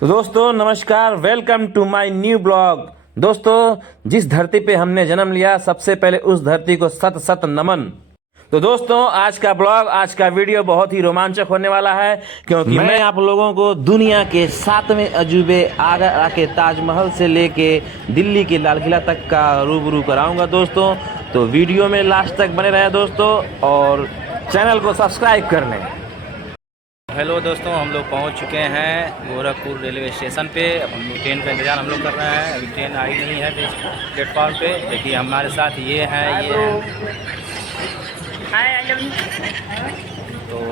तो दोस्तों नमस्कार, welcome to my new blog. दोस्तों जिस धरती पे हमने जन्म लिया, सबसे पहले उस धरती को सत सत नमन। तो दोस्तों आज का ब्लॉग, आज का वीडियो बहुत ही रोमांचक होने वाला है, क्योंकि मैं आप लोगों को दुनिया के 7वें अजूबे आगरा के ताजमहल से लेके दिल्ली के लाल किला तक का रूबरू कराऊंगा दोस्तों। तो वीडियो में लास्ट तक बने रहे दोस्तों और चैनल को सब्सक्राइब कर लें। हेलो दोस्तों, हम लोग पहुंच चुके हैं गोरखपुर रेलवे स्टेशन पे। अब हम लोग ट्रेन का इंतज़ार हम लोग कर रहे हैं। अभी ट्रेन आई नहीं है प्लेटफॉर्म पे। देखिए हमारे साथ ये है तो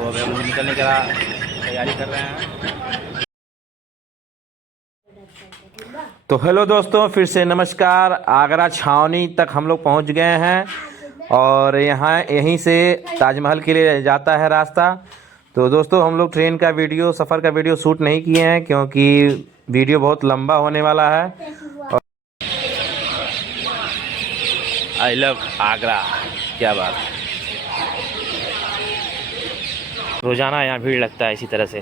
अभी हम लोग निकलने का तैयारी कर रहे हैं। तो हेलो दोस्तों, फिर से नमस्कार। आगरा छावनी तक हम लोग पहुंच गए हैं और यहीं से ताजमहल के लिए जाता है रास्ता। तो दोस्तों हम लोग ट्रेन का वीडियो, सफ़र का वीडियो शूट नहीं किए हैं क्योंकि वीडियो बहुत लंबा होने वाला है। आई लव आगरा, क्या बात। रोज़ाना यहाँ भीड़ लगता है इसी तरह से।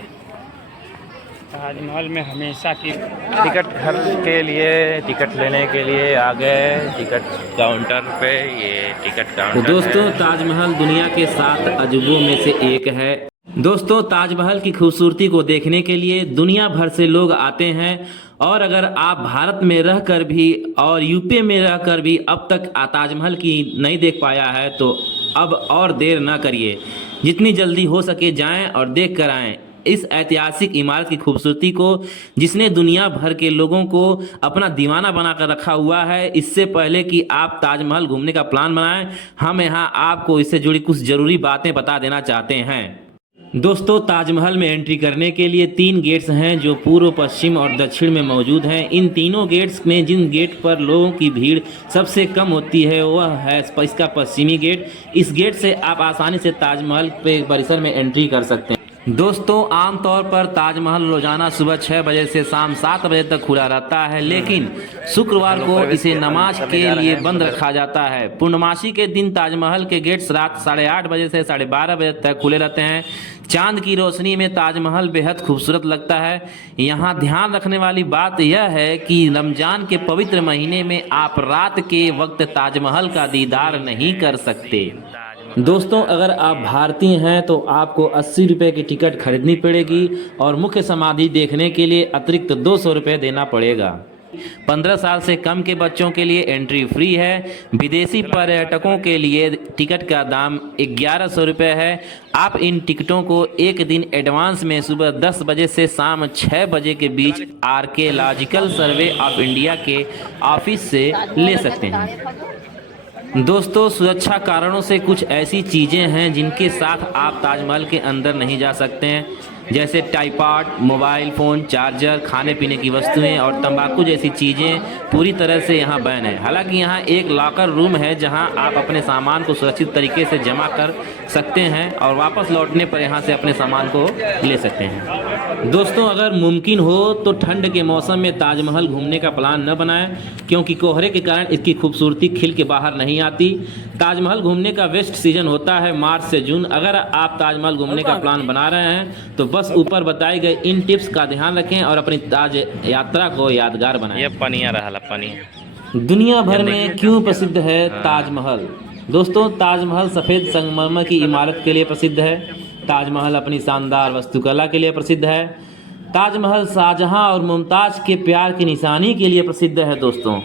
ताजमहल में हमेशा की टिकट घर के लिए, टिकट लेने के लिए आ गए टिकट काउंटर पे। ये टिकट काउंटर तो दोस्तों ताजमहल दुनिया के 7 अजूबों में से एक है। दोस्तों ताजमहल की खूबसूरती को देखने के लिए दुनिया भर से लोग आते हैं और अगर आप भारत में रहकर भी और यूपी में रहकर भी अब तक ताजमहल की नहीं देख पाया है तो अब और देर न करिए, जितनी जल्दी हो सके जाएं और देख कर आएँ इस ऐतिहासिक इमारत की खूबसूरती को, जिसने दुनिया भर के लोगों को अपना दीवाना बनाकर रखा हुआ है। इससे पहले कि आप ताजमहल घूमने का प्लान बनाएं, हम यहाँ आपको इससे जुड़ी कुछ ज़रूरी बातें बता देना चाहते हैं। दोस्तों ताजमहल में एंट्री करने के लिए 3 गेट्स हैं जो पूर्व, पश्चिम और दक्षिण में मौजूद हैं। इन तीनों गेट्स में जिन गेट पर लोगों की भीड़ सबसे कम होती है वह है इसका पश्चिमी गेट। इस गेट से आप आसानी से ताजमहल पे परिसर में एंट्री कर सकते हैं। दोस्तों आमतौर पर ताजमहल रोजाना सुबह 6 बजे से शाम 7 बजे तक खुला रहता है, लेकिन शुक्रवार को इसे नमाज के लिए बंद रखा जाता है। पूर्णमासी के दिन ताजमहल के गेट्स रात 8:30 बजे से 12:30 बजे तक खुले रहते हैं। चांद की रोशनी में ताजमहल बेहद खूबसूरत लगता है। यहाँ ध्यान रखने वाली बात यह है कि रमजान के पवित्र महीने में आप रात के वक्त ताजमहल का दीदार नहीं कर सकते। दोस्तों अगर आप भारतीय हैं तो आपको 80 रुपये की टिकट खरीदनी पड़ेगी और मुख्य समाधि देखने के लिए अतिरिक्त 200 रुपये देना पड़ेगा। 15 साल से कम के बच्चों के लिए एंट्री फ्री है। विदेशी पर्यटकों के लिए टिकट का दाम 1100 रुपये है। आप इन टिकटों को एक दिन एडवांस में सुबह 10 बजे से शाम 6 बजे के बीच आर्कियोलॉजिकल सर्वे ऑफ इंडिया के ऑफिस से ले सकते हैं। दोस्तों सुरक्षा कारणों से कुछ ऐसी चीज़ें हैं जिनके साथ आप ताजमहल के अंदर नहीं जा सकते हैं, जैसे टाइपॉड, मोबाइल फ़ोन, चार्जर, खाने पीने की वस्तुएं और तंबाकू जैसी चीज़ें पूरी तरह से यहाँ बैन है। हालांकि यहाँ एक लॉकर रूम है जहाँ आप अपने सामान को सुरक्षित तरीके से जमा कर सकते हैं और वापस लौटने पर यहाँ से अपने सामान को ले सकते हैं। दोस्तों अगर मुमकिन हो तो ठंड के मौसम में ताजमहल घूमने का प्लान न बनाएं, क्योंकि कोहरे के कारण इसकी खूबसूरती खिल के बाहर नहीं आती। ताजमहल घूमने का बेस्ट सीजन होता है मार्च से जून। अगर आप ताजमहल घूमने का प्लान बना रहे हैं तो बस ऊपर बताए गए इन टिप्स का ध्यान रखें और अपनी ताज यात्रा को यादगार बनाएं। ये पनिया रहा पानी। दुनिया भर में क्यों प्रसिद्ध है ताजमहल? दोस्तों ताजमहल सफ़ेद संगमरमर की इमारत के लिए प्रसिद्ध है। ताजमहल अपनी शानदार वास्तुकला के लिए प्रसिद्ध है। ताजमहल शाहजहां और मुमताज़ के प्यार की निशानी के लिए प्रसिद्ध है दोस्तों।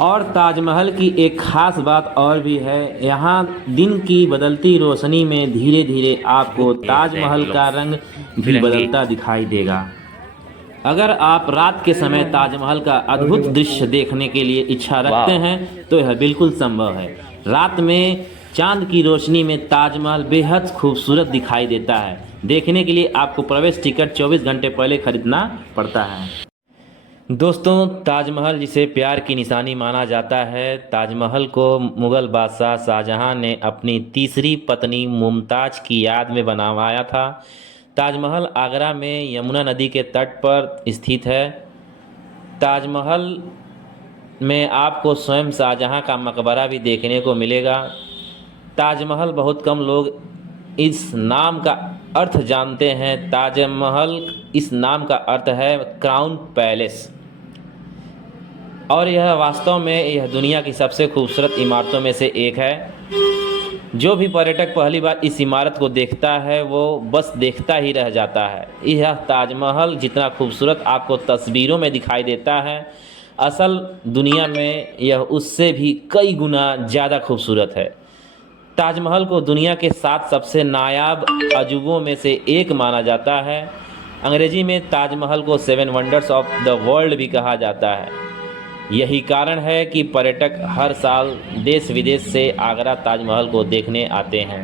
और ताजमहल की एक ख़ास बात और भी है, यहाँ दिन की बदलती रोशनी में धीरे धीरे आपको ताजमहल का रंग भी बदलता दिखाई देगा। अगर आप रात के समय ताजमहल का अद्भुत दृश्य देखने के लिए इच्छा रखते हैं तो यह बिल्कुल संभव है। रात में चांद की रोशनी में ताजमहल बेहद खूबसूरत दिखाई देता है। देखने के लिए आपको प्रवेश टिकट 24 घंटे पहले खरीदना पड़ता है। दोस्तों ताजमहल जिसे प्यार की निशानी माना जाता है, ताजमहल को मुग़ल बादशाह शाहजहां ने अपनी तीसरी पत्नी मुमताज़ की याद में बनवाया था। ताजमहल आगरा में यमुना नदी के तट पर स्थित है। ताजमहल में आपको स्वयं शाहजहां का मकबरा भी देखने को मिलेगा। ताजमहल बहुत कम लोग इस नाम का अर्थ जानते हैं। ताजमहल इस नाम का अर्थ है क्राउन पैलेस, और यह वास्तव में यह दुनिया की सबसे खूबसूरत इमारतों में से एक है। जो भी पर्यटक पहली बार इस इमारत को देखता है वो बस देखता ही रह जाता है। यह ताजमहल जितना खूबसूरत आपको तस्वीरों में दिखाई देता है, असल दुनिया में यह उससे भी कई गुना ज़्यादा खूबसूरत है। ताजमहल को दुनिया के 7 सबसे नायाब अजूबों में से एक माना जाता है। अंग्रेजी में ताजमहल को 7 वंडर्स ऑफ द वर्ल्ड भी कहा जाता है। यही कारण है कि पर्यटक हर साल देश विदेश से आगरा ताजमहल को देखने आते हैं।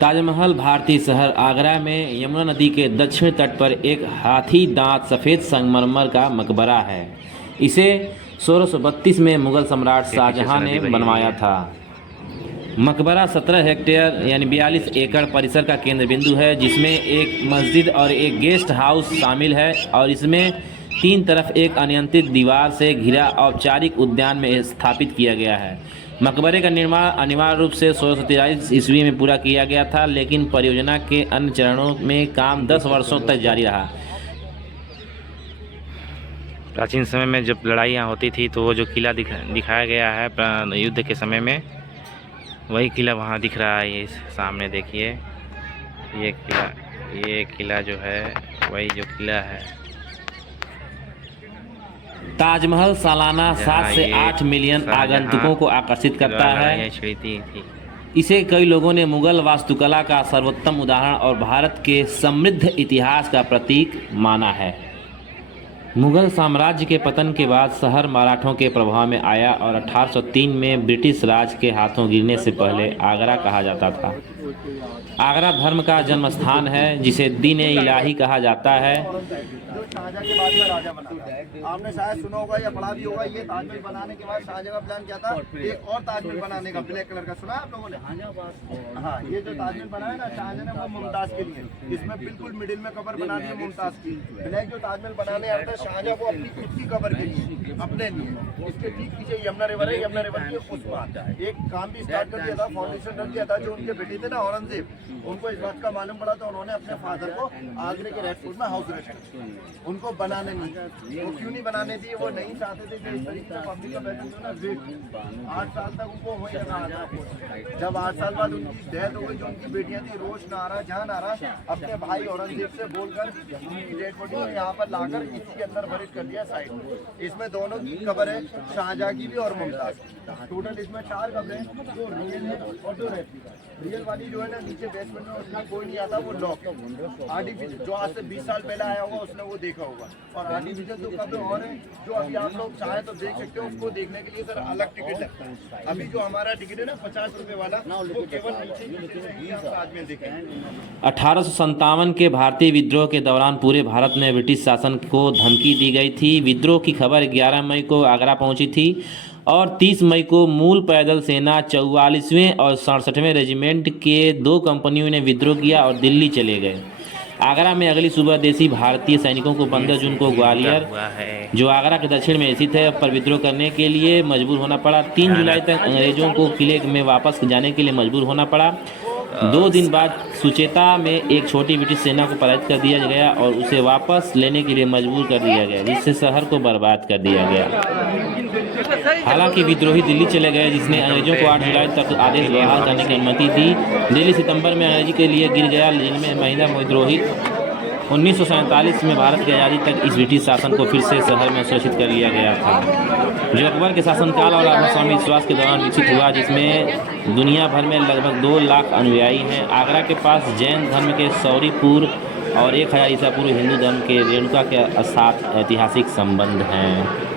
ताजमहल भारतीय शहर आगरा में यमुना नदी के दक्षिण तट पर एक हाथी दांत सफ़ेद संगमरमर का मकबरा है। इसे 1632 में मुगल सम्राट शाहजहां ने बनवाया था। मकबरा 17 हेक्टेयर यानी 42 एकड़ परिसर का केंद्र बिंदु है, जिसमें एक मस्जिद और एक गेस्ट हाउस शामिल है, और इसमें 3 तरफ एक अनियंत्रित दीवार से घिरा औपचारिक उद्यान में स्थापित किया गया है। मकबरे का निर्माण अनिवार्य रूप से 1643 ईस्वी में पूरा किया गया था, लेकिन परियोजना के अन्य चरणों में काम 10 वर्षों तक जारी रहा। प्राचीन समय में जब लड़ाइयाँ होती थी तो वो जो किला दिखाया गया है युद्ध के समय में, वही किला वहाँ दिख रहा है। ये सामने देखिए, ये किला जो है वही जो किला है। ताजमहल सालाना 7 से 8 मिलियन आगंतुकों को आकर्षित करता है। इसे कई लोगों ने मुगल वास्तुकला का सर्वोत्तम उदाहरण और भारत के समृद्ध इतिहास का प्रतीक माना है। मुगल साम्राज्य के पतन के बाद शहर मराठों के प्रभाव में आया और 1803 में ब्रिटिश राज के हाथों गिरने से पहले आगरा कहा जाता था। आगरा धर्म का जन्म स्थान है, जिसे दीन-ए इलाही कहा जाता है। शाहजहां के बाद में राजा बना। आपने शायद सुना होगा या पढ़ा भी होगा, ये ताजमहल बनाने के बाद शाहजहां का प्लान क्या था, एक और ताजमहल बनाने का, ब्लैक कलर का। सुना है आप लोगों ने? हाँ, ये जो ताजमहल बना है ना शाहजहां ने, वो मुमताज के लिए, इसमें बिल्कुल मिडिल में कब्र बना दी है मुमताज की। ब्लैक जो ताजमहल बनाने आया था शाहजहां को अपनी खुद की कब्र के लिए, अपने लिए। इसके ठीक पीछे यमुना रिवर है, यमुना रिवर के उस पार एक काम भी स्टार्ट कर दिया था, फाउंडेशन रख दिया था। जो उनके बेटे थे ना औरंगजेब, उनको इस बात का मालूम पड़ा तो उन्होंने अपने फादर को आगरे के रेड फोर्ट में हाउस अरेस्ट, उनको बनाने नहीं। वो क्यों नहीं बनाने दिए? वो नहीं चाहते थे कि इस तरीके से पब्लिक का बैठे ना वेट 8 साल तक उनको वही लगा। जब 8 साल बाद उनकी डेथ हो गई, जो उनकी बेटियां थी रोश नारा, जहां नारा, अपने भाई औरंगजेब से बोलकर उनकी डेड बॉडी को यहाँ पर लाकर इसी के अंदर भरित कर दिया साइड में। इसमें दोनों की कब्र है, शाहजहां की भी और मुमताज की। टोटल इसमें 4 कब्रें हैं, जो रियल है और जो रेप्लिका। रियल वाली जो है ना नीचे बेसमेंट में, उसमें कोई नहीं आता, वो लॉक आर्टिफिशियल, जो आज से 20 साल पहले आया होगा उसने वो देखा होगा। और आर्टिफिशियल जो कब्र और है, जो अभी आप लोग चाहे तो देख सकते हो, उसको देखने के लिए सर अलग टिकट लगता है। अभी जो हमारा टिकट है ना 50 रुपए वाला, वो केवल नीचे आप ताजमहल देखें। 1857 के भारतीय विद्रोह के दौरान पूरे भारत में ब्रिटिश शासन को धमकी दी गई थी। विद्रोह की खबर 11 मई को आगरा पहुंची थी और 30 मई को मूल पैदल सेना 44वें और 67वें रेजिमेंट के 2 कंपनियों ने विद्रोह किया और दिल्ली चले गए। आगरा में अगली सुबह देसी भारतीय सैनिकों को 15 जून को ग्वालियर, जो आगरा के दक्षिण में स्थित है, पर विद्रोह करने के लिए मजबूर होना पड़ा। 3 जुलाई तक अंग्रेजों को किले में वापस जाने के लिए मजबूर होना पड़ा। 2 दिन बाद सुचेता में एक छोटी ब्रिटिश सेना को पराजित कर दिया गया और उसे वापस लेने के लिए मजबूर कर दिया गया, जिससे शहर को बर्बाद कर दिया गया। हालांकि विद्रोही दिल्ली चले गए, जिसने अंग्रेजों को 8 जुलाई तक आदेश बहाल करने की अनुमति दी। दिल्ली सितंबर में अंग्रेजी के लिए गिर गया, जिनमें महिला विद्रोही 1947 में भारत की आज़ादी तक इस ब्रिटिश शासन को फिर से शहर में सुरक्षित कर लिया गया था, जो अकबर के शासनकाल और आत्मस्वामी विश्वास के दौरान विकसित हुआ, जिसमें दुनिया भर में लगभग 2 लाख अनुयायी हैं। आगरा के पास जैन धर्म के सौरीपुर और 1000 ईसा पूर्व हिंदू धर्म के रेणुका के साथ ऐतिहासिक संबंध हैं।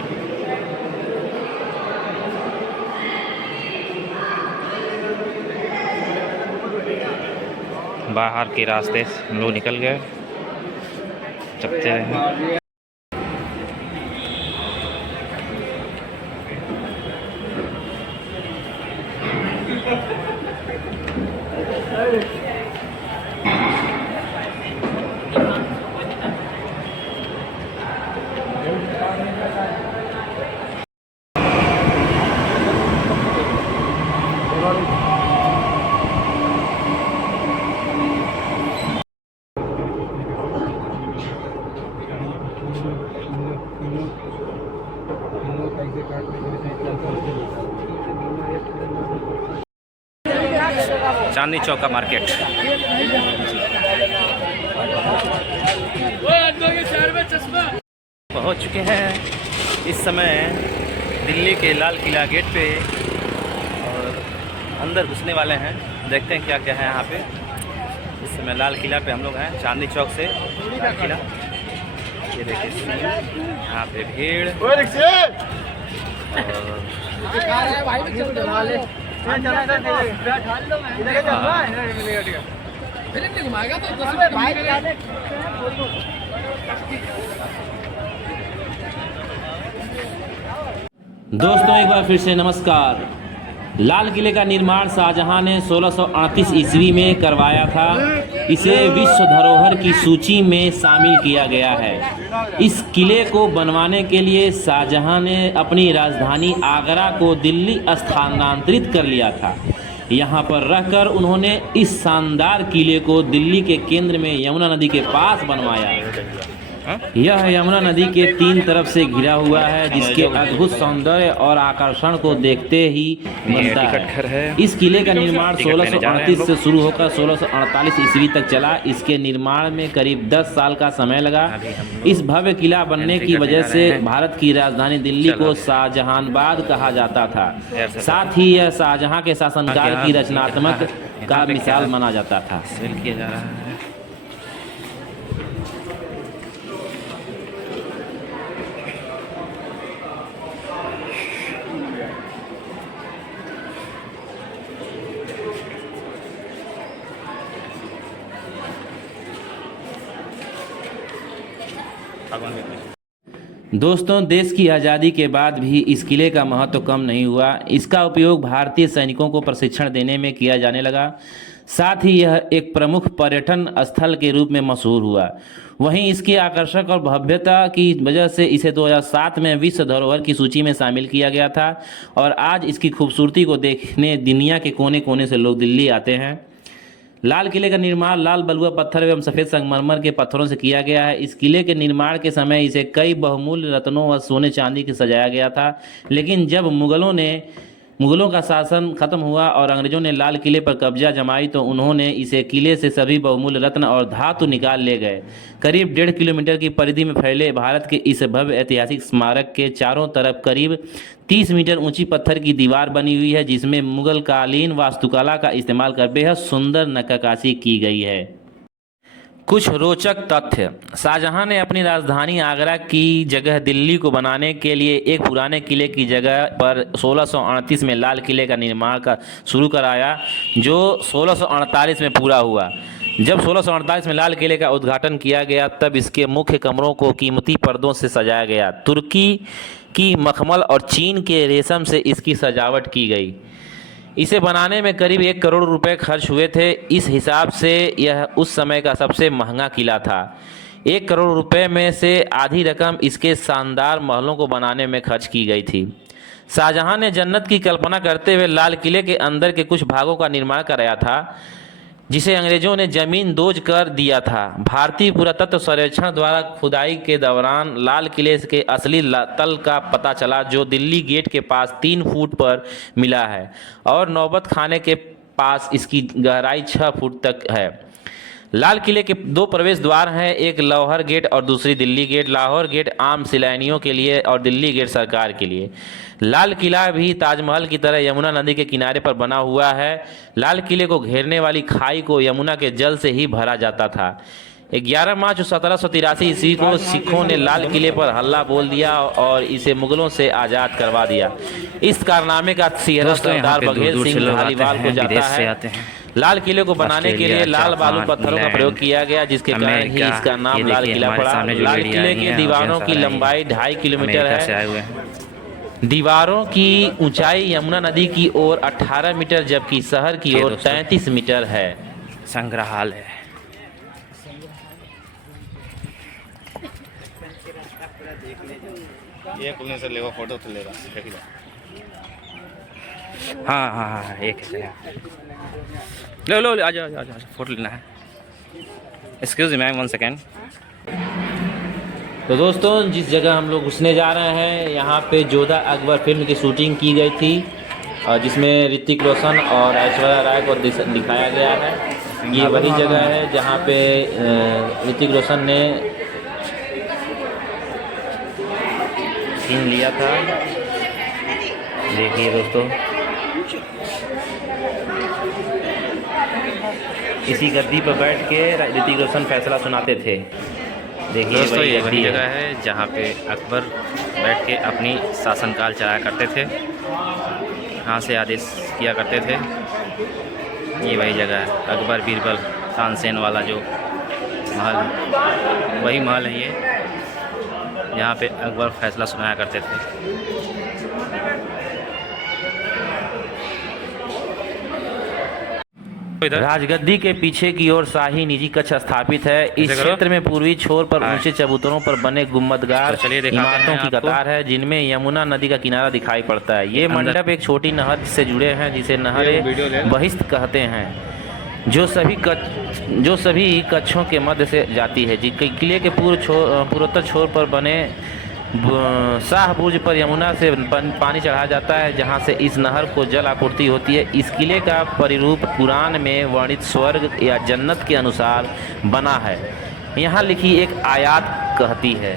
बाहर के रास्ते हम लोग निकल गए, चलते हैं। चांदनी चौक का मार्केट। पहुंच चुके हैं इस समय दिल्ली के लाल किला गेट पे और अंदर घुसने वाले हैं। देखते हैं क्या क्या है यहाँ पे। इस समय लाल किला पे हम लोग हैं, चांदनी चौक से लाल किला। ये देखिए यहाँ पे भीड़ दोस्तों एक बार फिर से नमस्कार। लाल किले का निर्माण शाहजहां ने 1638 ईस्वी में करवाया था। इसे विश्व धरोहर की सूची में शामिल किया गया है। इस किले को बनवाने के लिए शाहजहां ने अपनी राजधानी आगरा को दिल्ली स्थानांतरित कर लिया था। यहाँ पर रहकर उन्होंने इस शानदार किले को दिल्ली के केंद्र में यमुना नदी के पास बनवाया। यह यमुना नदी के 3 तरफ से घिरा हुआ है, जिसके अद्भुत सौंदर्य और आकर्षण को देखते ही बनता है। इस किले का निर्माण 1638 से शुरू होकर 1648 ईस्वी तक चला। इसके निर्माण में करीब 10 साल का समय लगा। इस भव्य किला बनने की वजह से भारत की राजधानी दिल्ली को शाहजहानाबाद कहा जाता था। साथ ही यह शाहजहां के शासनकाल की रचनात्मक का मिसाल माना जाता था। किया जा रहा है। दोस्तों, देश की आज़ादी के बाद भी इस किले का महत्व कम नहीं हुआ। इसका उपयोग भारतीय सैनिकों को प्रशिक्षण देने में किया जाने लगा। साथ ही यह एक प्रमुख पर्यटन स्थल के रूप में मशहूर हुआ। वहीं इसकी आकर्षक और भव्यता की वजह से इसे 2007 में विश्व धरोहर की सूची में शामिल किया गया था और आज इसकी खूबसूरती को देखने दुनिया के कोने कोने से लोग दिल्ली आते हैं। लाल किले का निर्माण लाल बलुआ पत्थर एवं सफ़ेद संगमरमर के पत्थरों से किया गया है। इस किले के निर्माण के समय इसे कई बहुमूल्य रत्नों व सोने चांदी से सजाया गया था, लेकिन जब मुगलों का शासन खत्म हुआ और अंग्रेजों ने लाल किले पर कब्जा जमाई तो उन्होंने इसे किले से सभी बहुमूल्य रत्न और धातु निकाल ले गए। करीब 1.5 किलोमीटर की परिधि में फैले भारत के इस भव्य ऐतिहासिक स्मारक के चारों तरफ करीब 30 मीटर ऊंची पत्थर की दीवार बनी हुई है, जिसमें मुगल कालीन वास्तुकला का इस्तेमाल कर बेहद सुंदर नक्काशी की गई है। कुछ रोचक तथ्य। शाहजहां ने अपनी राजधानी आगरा की जगह दिल्ली को बनाने के लिए एक पुराने किले की जगह पर 1638 में लाल किले का निर्माण शुरू कराया, जो 1648 में पूरा हुआ। जब 1648 में लाल किले का उद्घाटन किया गया तब इसके मुख्य कमरों को कीमती पर्दों से सजाया गया। तुर्की की मखमल और चीन के रेशम से इसकी सजावट की गई। इसे बनाने में करीब 1 करोड़ रुपए खर्च हुए थे। इस हिसाब से यह उस समय का सबसे महंगा किला था। 1 करोड़ रुपए में से आधी रकम इसके शानदार महलों को बनाने में खर्च की गई थी। शाहजहां ने जन्नत की कल्पना करते हुए लाल किले के अंदर के कुछ भागों का निर्माण कराया था, जिसे अंग्रेजों ने जमीन दोज कर दिया था। भारतीय पुरातत्व सर्वेक्षण द्वारा खुदाई के दौरान लाल किले के असली तल का पता चला, जो दिल्ली गेट के पास 3 फुट पर मिला है और नौबत खाने के पास इसकी गहराई 6 फुट तक है। लाल किले के 2 प्रवेश द्वार हैं, एक लाहौर गेट और दूसरी दिल्ली गेट। लाहौर गेट आम सैलानियों के लिए और दिल्ली गेट सरकार के लिए। लाल किला भी ताजमहल की तरह यमुना नदी के किनारे पर बना हुआ है। लाल किले को घेरने वाली खाई को यमुना के जल से ही भरा जाता था। 11 मार्च 1783 ईस्वी को सिखों ने लाल किले पर हल्ला बोल दिया और इसे मुगलों से आज़ाद करवा दिया। इस कारनामे का सिहरा सरदार बघेल सिंह धालीवाल को जाता है। लाल किले को बनाने के लिए लाल बालू पत्थरों का प्रयोग किया गया, जिसके कारण ही इसका नाम लाल किला पड़ा। लाल किले की दीवारों की लंबाई 2.5 किलोमीटर है। दीवारों की ऊंचाई यमुना नदी की ओर 18 मीटर जबकि शहर की ओर 33 मीटर है। संग्रहालय ये खुलने से लेगा फोटो तो लेगा। हाँ एक लो आ जाओ फोटो लेना है। Excuse me ma'am 1 second. तो दोस्तों जिस जगह हम लोग घुसने जा रहे हैं यहाँ पे जोधा अकबर फिल्म की शूटिंग की गई थी और जिसमें ऋतिक रोशन और ऐश्वर्या राय को दिखाया गया है। ये वही जगह है जहाँ पे ऋतिक रोशन ने सीन लिया था। देखिए दोस्तों, इसी गद्दी पर बैठ के ऋतिक रोशन फैसला सुनाते थे। देखिए दोस्तों ये वही गद्दी है। जगह है जहाँ पे अकबर बैठ के अपनी शासनकाल चलाया करते थे, यहाँ से आदेश किया करते थे। ये वही जगह है, अकबर बीरबल तानसेन वाला जो महल, वही महल है ये, यहाँ पे अकबर फैसला सुनाया करते थे। राजगद्दी के पीछे की ओर शाही निजी कक्ष स्थापित है। इस क्षेत्र में पूर्वी छोर पर ऊंचे चबूतरों पर बने गुंबदगार तो चलिए दिखाते हैं इमारतों की आपको। कतार है जिनमें यमुना नदी का किनारा दिखाई पड़ता है। ये मंडप एक छोटी नहर से जुड़े हैं जिसे नहरे बहिस्त कहते हैं, जो सभी कक्षों के मध्य से जाती है। किले के पूर्वोत्तर छोर पर बने शाह बुर्ज पर यमुना से पानी चढ़ाया जाता है, जहां से इस नहर को जल आपूर्ति होती है। इस किले का परिरूप कुरान में वर्णित स्वर्ग या जन्नत के अनुसार बना है, यहाँ लिखी एक आयत कहती है।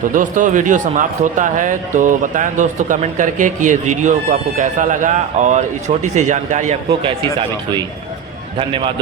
तो दोस्तों वीडियो समाप्त होता है, तो बताएं दोस्तों कमेंट करके कि ये वीडियो को आपको कैसा लगा और इस छोटी सी जानकारी आपको कैसी साबित हुई। धन्यवाद।